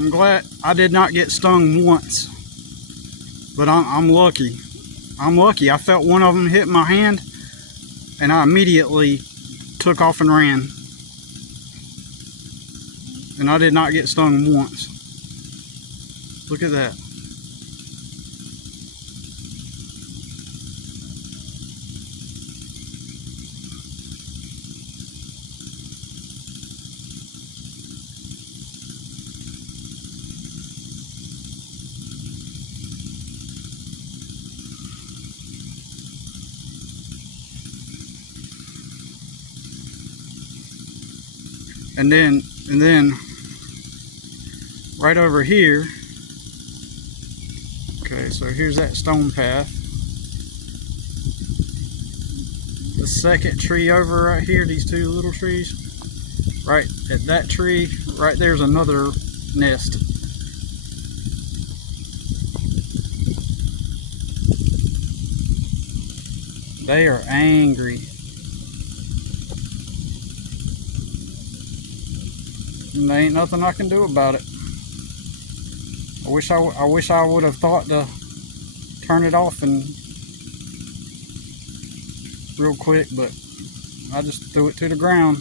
I'm glad I did not get stung once, but I'm lucky. I'm lucky. I felt one of them hit my hand, and I immediately took off and ran. And I did not get stung once. Look at that. And then right over here, okay, so here's that stone path. The second tree over right here, these two little trees, right at that tree, right there's another nest. They are angry. And there ain't nothing I can do about it. I wish I would have thought to turn it off and real quick, but I just threw it to the ground.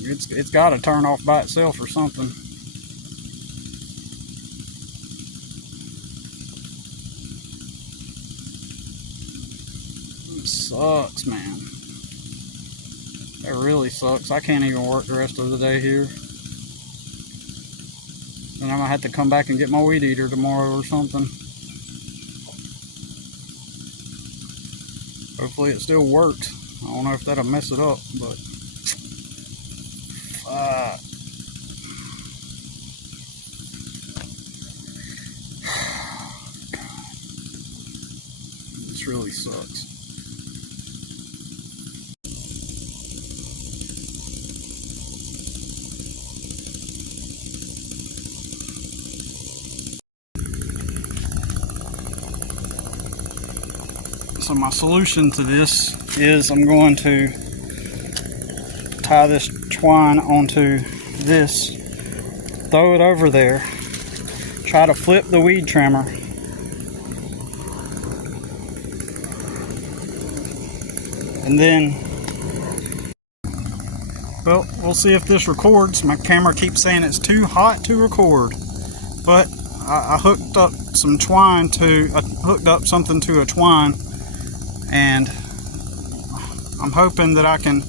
It's got to turn off by itself or something. It sucks, man. It really sucks. I can't even work the rest of the day here. And I'm gonna have to come back and get my weed eater tomorrow or something. Hopefully it still works. I don't know if that'll mess it up, but this really sucks. So my solution to this is I'm going to tie this twine onto this, throw it over there, try to flip the weed trimmer, and then, well, we'll see if this records. My camera keeps saying it's too hot to record, but I hooked up some twine to, I hooked up something to a twine, and I'm hoping that I can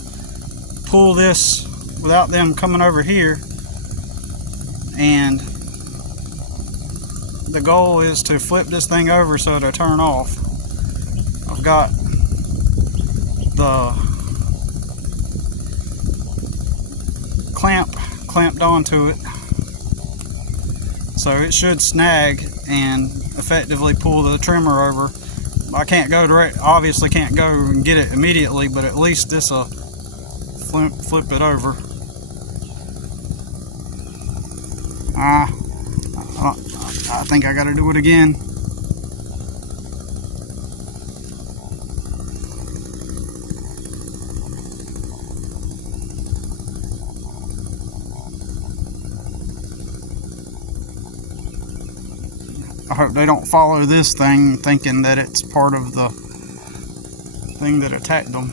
pull this without them coming over here. And the goal is to flip this thing over so it'll turn off. I've got the clamp clamped onto it, so it should snag and effectively pull the trimmer over. I can't go direct, obviously can't go and get it immediately, but at least this will flip it over. I think I gotta do it again. I hope they don't follow this thing thinking that it's part of the thing that attacked them.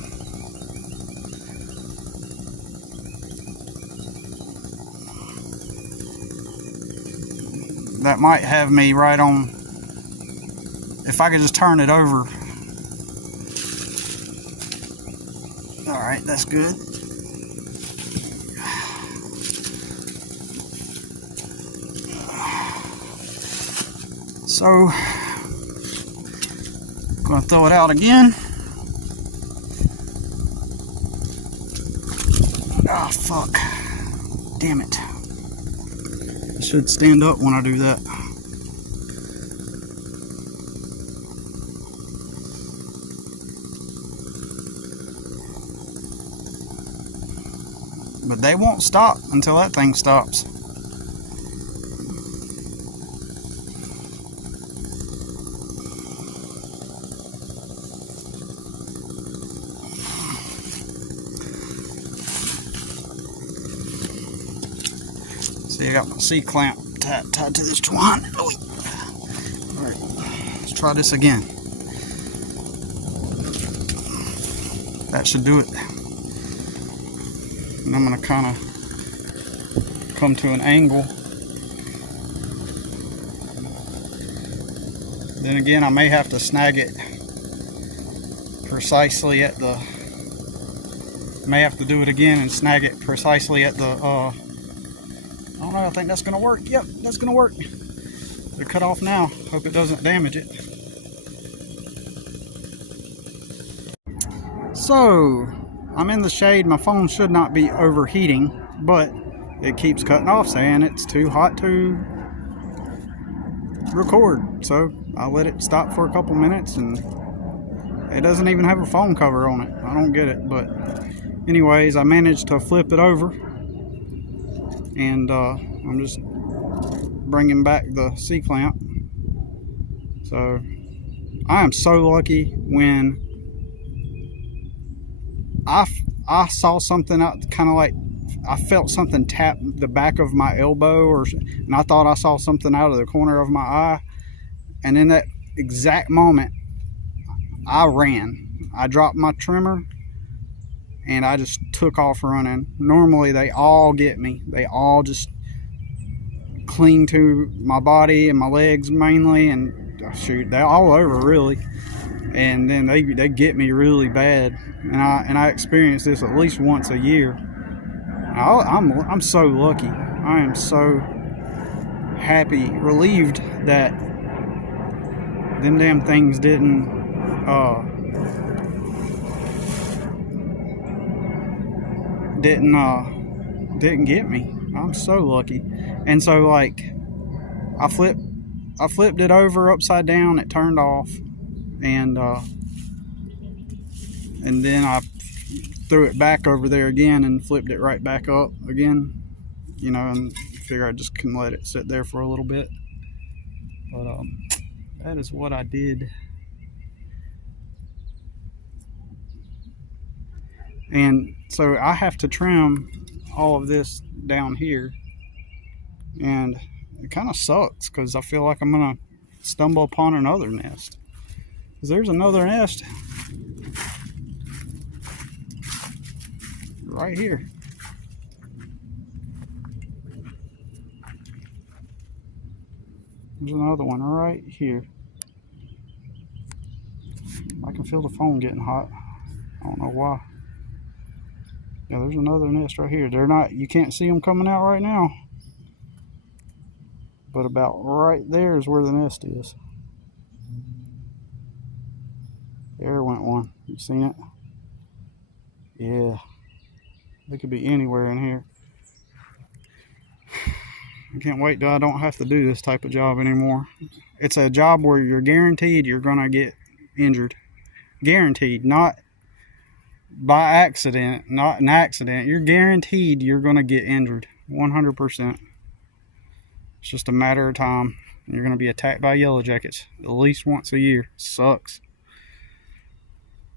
That might have me right on, if I could just turn it over. Alright, that's good. So, I'm going to throw it out again. Ah, oh, fuck. Damn it. It should stand up when I do that. But they won't stop until that thing stops. See, I got my C-clamp tied to this twine. Alright, let's try this again. That should do it. And I'm going to kind of come to an angle. Then again, I may have to snag it precisely at the, may have to do it again and snag it precisely at the, I don't know, I think that's going to work. Yep, that's going to work. They're cut off now. Hope it doesn't damage it. So, I'm in the shade. My phone should not be overheating, but it keeps cutting off saying it's too hot to record. So, I let it stop for a couple minutes, and it doesn't even have a phone cover on it. I don't get it, but anyways, I managed to flip it over, and I'm just bringing back the C-clamp. So I am so lucky when I saw something out, kind of like I felt something tap the back of my elbow, and I thought I saw something out of the corner of my eye, and in that exact moment I ran. I dropped my trimmer and I just took off running. Normally they all get me. They all just cling to my body and my legs mainly, and shoot, they're all over really. And then they get me really bad. And I experience this at least once a year. I'm so lucky. I am so happy, relieved that them damn things didn't get me. I'm so lucky. And so like I flipped it over upside down, it turned off, and then I threw it back over there again and flipped it right back up again, you know, and figure I just can let it sit there for a little bit. But that is what I did. And so I have to trim all of this down here, and it kind of sucks because I feel like I'm gonna stumble upon another nest. There's another nest right here. There's another one right here. I can feel the phone getting hot. I don't know why. Yeah, there's another nest right here. They're not, you can't see them coming out right now, but about right there is where the nest is. There went one. You seen it? Yeah. They could be anywhere in here. I can't wait till I don't have to do this type of job anymore. It's a job where you're guaranteed you're gonna get injured. Guaranteed, not by accident, not an accident. You're guaranteed you're gonna get injured, 100%. It's just a matter of time. You're gonna be attacked by yellow jackets at least once a year. Sucks.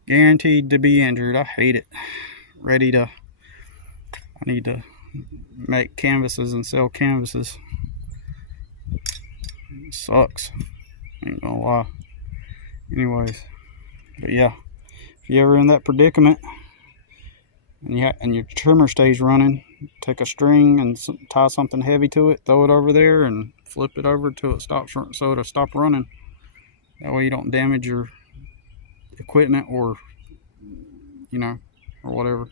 Guaranteed to be injured. I hate it. I need to make canvases and sell canvases. It sucks. Ain't gonna lie. Anyways, but yeah, if you're ever in that predicament and your trimmer stays running, take a string and tie something heavy to it, throw it over there, and flip it over till it stops, so it'll stop running. That way you don't damage your equipment or, you know, or whatever.